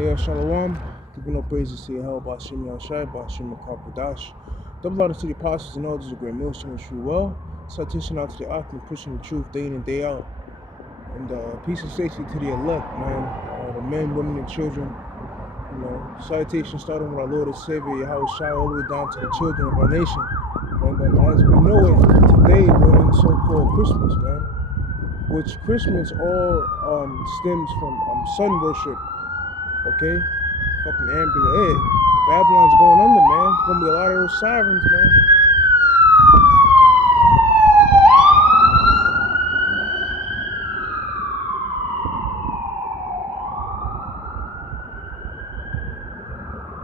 Shalom. Giving no praises to Yahweh Bashim Yahshai, Bashim Makapadash. Double honor to the apostles and elders of Great Millstone and True Well. Citation out to the Ark and pushing the truth day in and day out. And peace and safety to the elect, man. The men, women, and children. Citation starting with our Lord and Savior Yahweh Shai all the way down to the children of our nation. And as we know it, today we're in so-called Christmas, man. Which Christmas all stems from sun worship. Okay? Fucking ambulance. Hey, Babylon's going under, man. There's gonna be a lot of those sirens, man.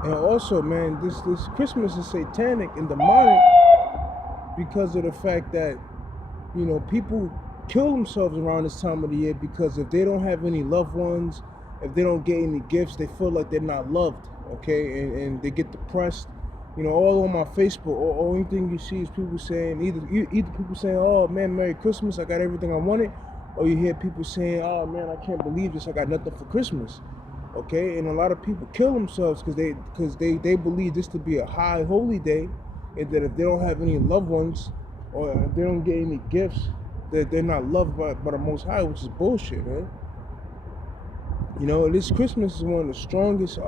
And also, man, this Christmas is satanic and demonic because of the fact that, people kill themselves around this time of the year because if they don't have any loved ones, if they don't get any gifts, they feel like they're not loved, okay? And they get depressed. All on my Facebook, or only thing you see is people saying, either people saying, oh man, Merry Christmas, I got everything I wanted, or you hear people saying, oh man, I can't believe this, I got nothing for Christmas, okay? And a lot of people kill themselves because they believe this to be a high holy day, and that if they don't have any loved ones, or if they don't get any gifts, that they're not loved by the Most High, which is bullshit, man. This Christmas is one of the strongest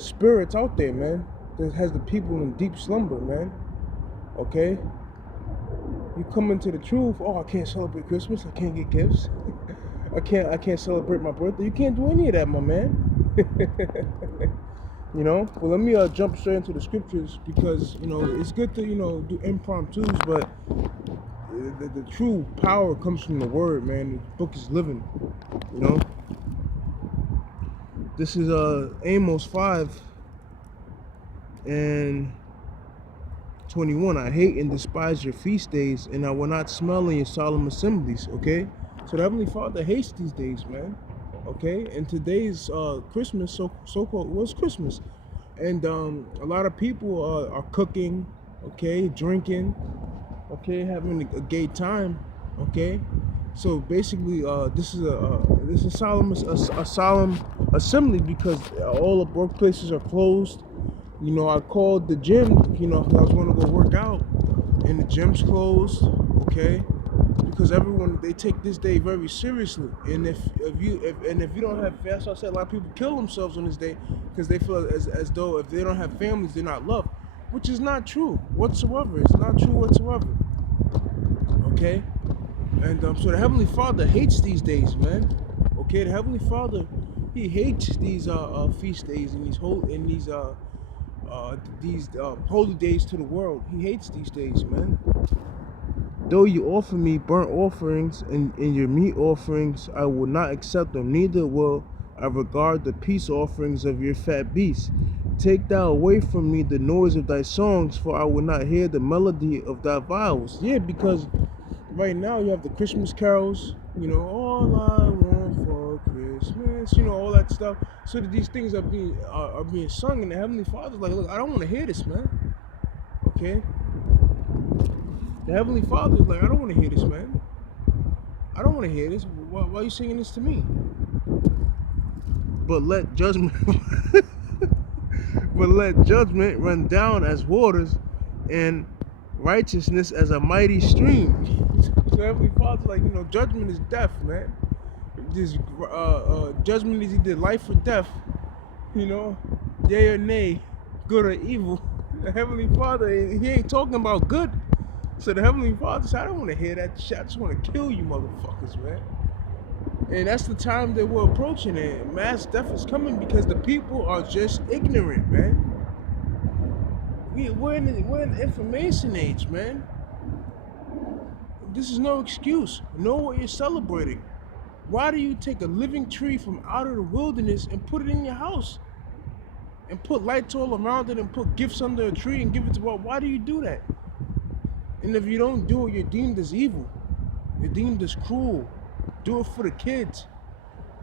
spirits out there, man. That has the people in deep slumber, man. Okay? You come into the truth, oh, I can't celebrate Christmas, I can't get gifts. I can't celebrate my birthday. You can't do any of that, my man. Well, let me jump straight into the scriptures because, it's good to, do impromptus, but the true power comes from the word, man. The book is living, This is Amos 5 and 21. I hate and despise your feast days, and I will not smell in your solemn assemblies, okay? So the Heavenly Father hates these days, man, okay? And today's Christmas, so-called, was Christmas. And a lot of people are cooking, okay, drinking, okay, having a gay time, okay. So basically, this is a solemn assembly because all the workplaces are closed. I called the gym, because I was going to go work out, and the gym's closed, okay, because everyone, they take this day very seriously. And if you don't have, that's why I said a lot of people kill themselves on this day because they feel as though if they don't have families, they're not loved. Which is not true whatsoever. It's not true whatsoever. Okay? And so the Heavenly Father hates these days, man. Okay? The Heavenly Father, He hates these feast days and these holy days to the world. He hates these days, man. Though you offer me burnt offerings and your meat offerings, I will not accept them, neither will I regard the peace offerings of your fat beasts. Take thou away from me the noise of thy songs, for I will not hear the melody of thy viols. Yeah, because right now you have the Christmas carols, all I want for Christmas, all that stuff. So that these things are being sung, and the Heavenly Father's like, look, I don't want to hear this, man. Okay? The Heavenly Father is like, I don't want to hear this, man. I don't want to hear this. Why are you singing this to me? But let judgment run down as waters, and righteousness as a mighty stream. So Heavenly Father's like, judgment is death, man. This judgment is either life or death, yea or nay, good or evil. The Heavenly Father, He ain't talking about good. So the Heavenly Father said, I don't want to hear that shit. I just want to kill you motherfuckers, man. And that's the time that we're approaching it. Mass death is coming because the people are just ignorant, man. We're in the information age, man. This is no excuse. Know what you're celebrating. Why do you take a living tree from out of the wilderness and put it in your house? And put lights all around it and put gifts under a tree and give it to God? Why do you do that? And if you don't do it, you're deemed as evil. You're deemed as cruel. Do it for the kids.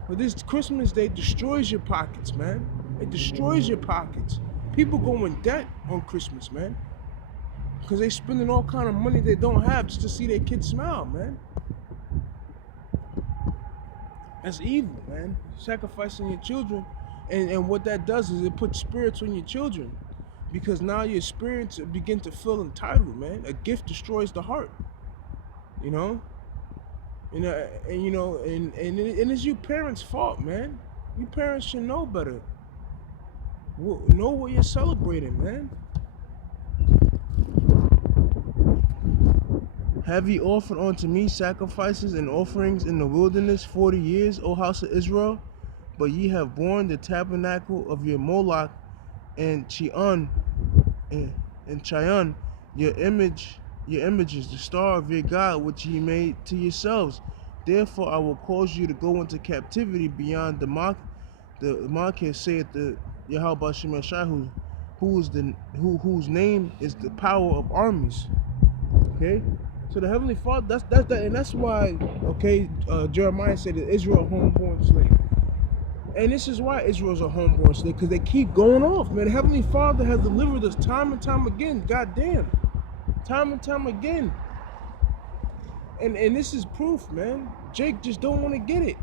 But this Christmas Day destroys your pockets, man. It destroys your pockets. People go in debt on Christmas, man. Because they spending all kind of money they don't have just to see their kids smile, man. That's evil, man. Sacrificing your children. And what that does is it puts spirits on your children. Because now your spirits begin to feel entitled, man. A gift destroys the heart. You know? And you know, and it's your parents' fault, man. You parents should know better. Know what you're celebrating, man. Have ye offered unto me sacrifices and offerings in the wilderness 40 years, O house of Israel? But ye have borne the tabernacle of your Moloch and Chion and Chion, your images, the star of your God, which ye made to yourselves. Therefore I will cause you to go into captivity beyond the Makir, saith the Yahweh Shem Shai, whose name is the power of armies. Okay? So the Heavenly Father, that's that, and that's why, okay, Jeremiah said that Israel a homeborn slave. And this is why Israel's a homeborn slave, because they keep going off, man. The Heavenly Father has delivered us time and time again. Goddamn. Time and time again. And this is proof, man. Jake just don't want to get it.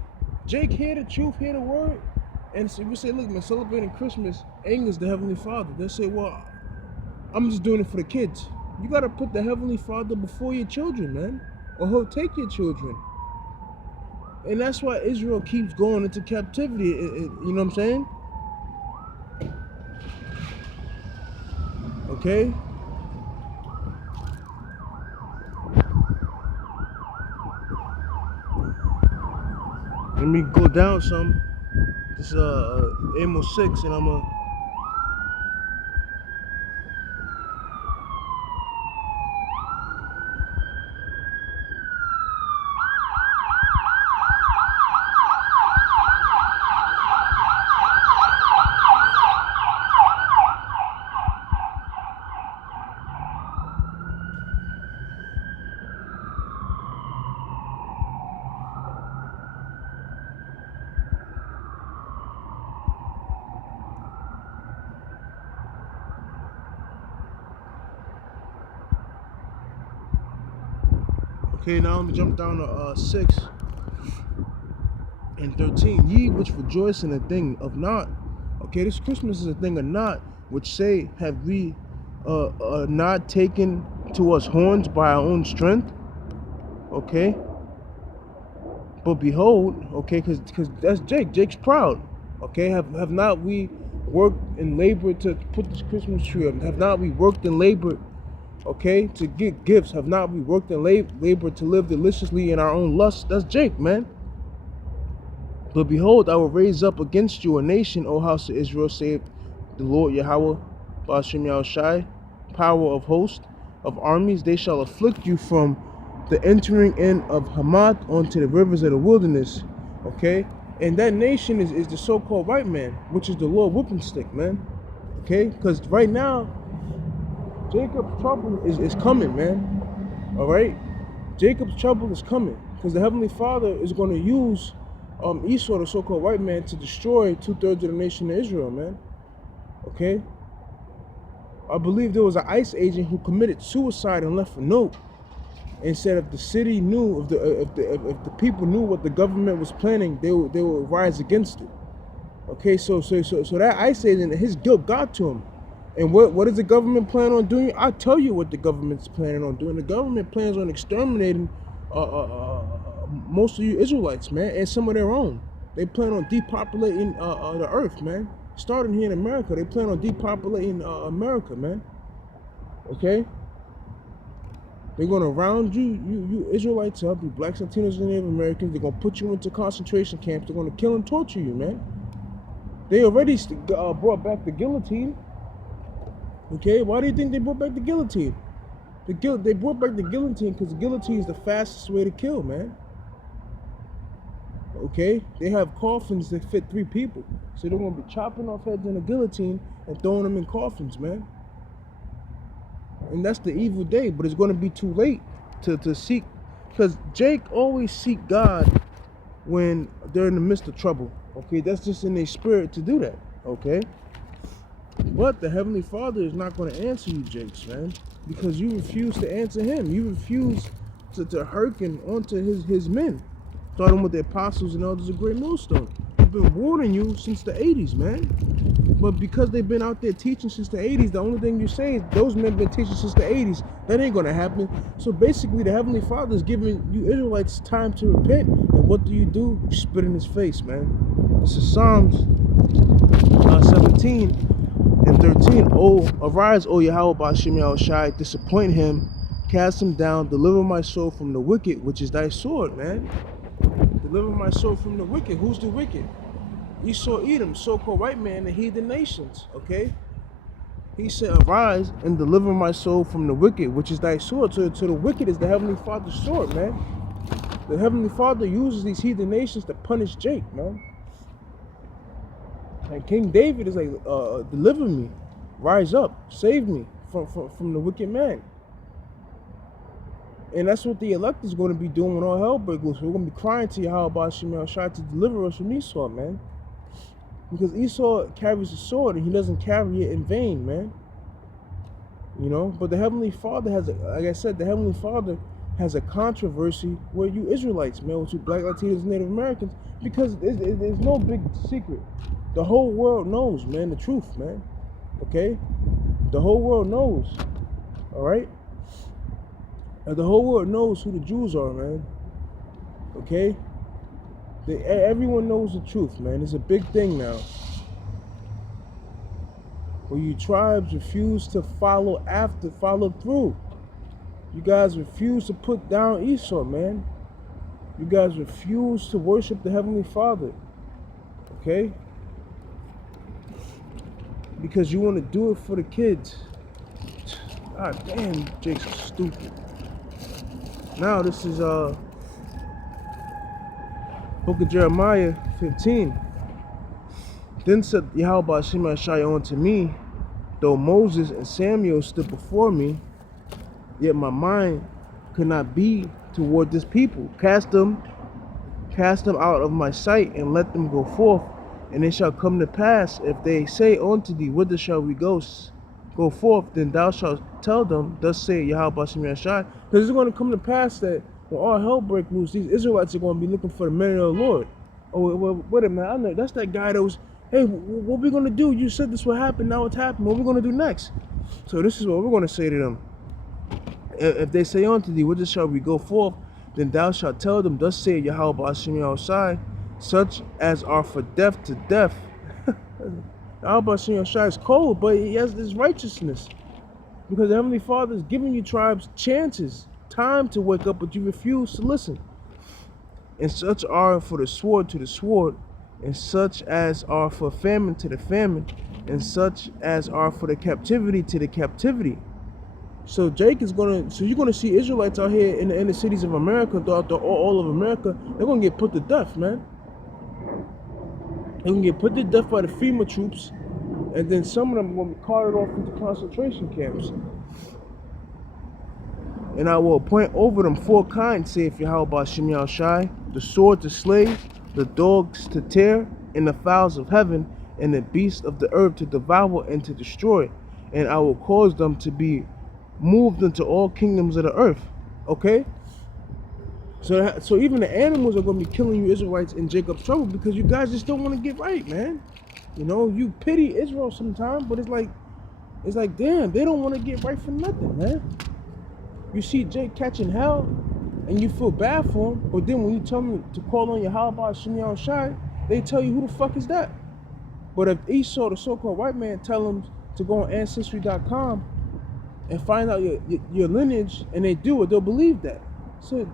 Jake hear the truth, hear the word. And so we say, look, man, celebrating Christmas angers the Heavenly Father. They say, well, I'm just doing it for the kids. You got to put the Heavenly Father before your children, man. Or he'll take your children. And that's why Israel keeps going into captivity. You know what I'm saying? Okay? Let me go down some. This is Amos 6, and I'm gonna. Okay, now let me jump down to 6 and 13. Ye which rejoice in a thing of naught. Okay, this Christmas is a thing of naught, which say, have we not taken to us horns by our own strength? Okay. But behold, okay, because that's Jake. Jake's proud. Okay, have not we worked and labored to put this Christmas tree up? Have not we worked and labored, okay, to get gifts? Have not we worked and labored to live deliciously in our own lust? That's Jake, man. But behold, I will raise up against you a nation, O house of Israel, saith the Lord Yahweh, Ba'ashem Yahushai, power of hosts, of armies. They shall afflict you from the entering in of Hamath onto the rivers of the wilderness. Okay? And that nation is the so-called white man, which is the Lord whooping stick, man. Okay? Because right now, Jacob's trouble is coming, man. Alright? Jacob's trouble is coming. Because the Heavenly Father is going to use Esau, the so-called white man, to destroy 2/3 of the nation of Israel, man. Okay? I believe there was an ICE agent who committed suicide and left a note and said if the city knew, if the people knew what the government was planning, they would rise against it. Okay, so that ICE agent, his guilt got to him. And what does the government plan on doing? I'll tell you what the government's planning on doing. The government plans on exterminating most of you Israelites, man, and some of their own. They plan on depopulating the earth, man. Starting here in America, they plan on depopulating America, man. Okay? They're gonna round you Israelites up, you blacks, Latinos, and Native Americans. They're gonna put you into concentration camps. They're gonna kill and torture you, man. They already brought back the guillotine. Okay, why do you think they brought back the guillotine? They brought back the guillotine because the guillotine is the fastest way to kill, man. Okay, they have coffins that fit 3 people, so they're gonna be chopping off heads in a guillotine and throwing them in coffins, man. And that's the evil day, but it's going to be too late to seek, because Jake always seek God when they're in the midst of trouble. Okay, that's just in their spirit to do that. Okay, but the Heavenly Father is not going to answer you, Jakes, man, because you refuse to answer Him. You refuse to hearken onto His men. starting with the apostles and elders of Great Millstone. We've been warning you since the 80s, man. But because they've been out there teaching since the 80s, the only thing you say is those men have been teaching since the 80s. That ain't going to happen. So basically, the Heavenly Father is giving you Israelites time to repent. And what do? You spit in his face, man. This is Psalms 17 and 13. Oh, arise, O Yahweh Ba'Shem Yahushai, disappoint him, cast him down, deliver my soul from the wicked, which is thy sword, man. Deliver my soul from the wicked. Who's the wicked? Esau, Edom, so-called white man, the heathen nations, okay? He said, arise and deliver my soul from the wicked, which is thy sword. So the wicked is the Heavenly Father's sword, man. The Heavenly Father uses these heathen nations to punish Jake, man. And King David is like, deliver me, rise up, save me from the wicked man. And that's what the elect is going to be doing when all hell breaks loose. We're going to be crying to Yahweh Ba'Shem Yahushai to deliver us from Esau, man. Because Esau carries a sword and he doesn't carry it in vain, man. You know, but the Heavenly Father has, like I said, the Heavenly Father has a controversy with you Israelites, man, with you Black, Latinos, and Native Americans, because there's no big secret. The whole world knows, man, the truth, man. Okay? The whole world knows. All right? And the whole world knows who the Jews are, man. Okay? Everyone knows the truth, man. It's a big thing now. Where you tribes refuse to follow through. You guys refuse to put down Esau, man. You guys refuse to worship the Heavenly Father. Okay? Because you want to do it for the kids. God damn, Jake's stupid. Now this is Book of Jeremiah 15. Then said Yahweh Ba'Shem Yahushai unto me, though Moses and Samuel stood before me, yet my mind could not be toward this people. Cast them out of my sight, and let them go forth. And it shall come to pass, if they say unto thee, whither shall we go forth, then thou shalt tell them, thus say Yahweh Ba'Shem Yahushai. Because it's going to come to pass that when all hell break loose, these Israelites are going to be looking for the men of the Lord. Oh, well, wait a minute, I know that's that guy that was, hey, what we going to do? You said this would happen, now it's happened. What we going to do next? So this is what we're going to say to them. If they say unto thee, whither shall we go forth, then thou shalt tell them, thus say Yahweh Ba'Shem Yahushai, such as are for death to death. Yahweh Ba'Shem Yahushai is cold, but he has this righteousness. Because the Heavenly Father is giving you tribes chances, time to wake up, but you refuse to listen. And such are for the sword to the sword, and such as are for famine to the famine, and such as are for the captivity to the captivity. So Jake is you're gonna see Israelites out here in the inner cities of America, throughout all of America. They're gonna get put to death, man. They're gonna get put to death by the FEMA troops, and then some of them are gonna be carted off into concentration camps. And I will appoint over them 4 kinds, saith Yahweh Ba'Shem Yahushai, the sword to slay, the dogs to tear, and the fowls of heaven, and the beasts of the earth to devour and to destroy. And I will cause them to be moved into all kingdoms of the earth. Okay? So even the animals are going to be killing you Israelites in Jacob's trouble, because you guys just don't want to get right, man. You know, you pity Israel sometimes, but it's like, damn, they don't want to get right for nothing, man. You see Jake catching hell, and you feel bad for him, but then when you tell them to call on Yahweh Ba'Shem Yahushai, they tell you, who the fuck is that? But if Esau, the so-called white man, tell them to go on Ancestry.com and find out your lineage, and they do it, they'll believe that. So,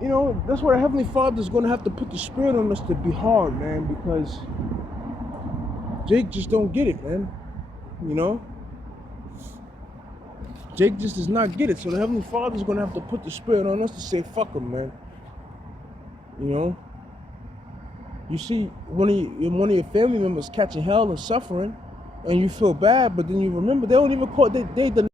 you know, that's why the Heavenly Father is going to have to put the spirit on us to be hard, man, because Jake just don't get it, man. You know? Jake just does not get it. So the Heavenly Father is going to have to put the spirit on us to say, fuck him, man. You know? You see one of your family members catching hell and suffering, and you feel bad, but then you remember they don't even call, they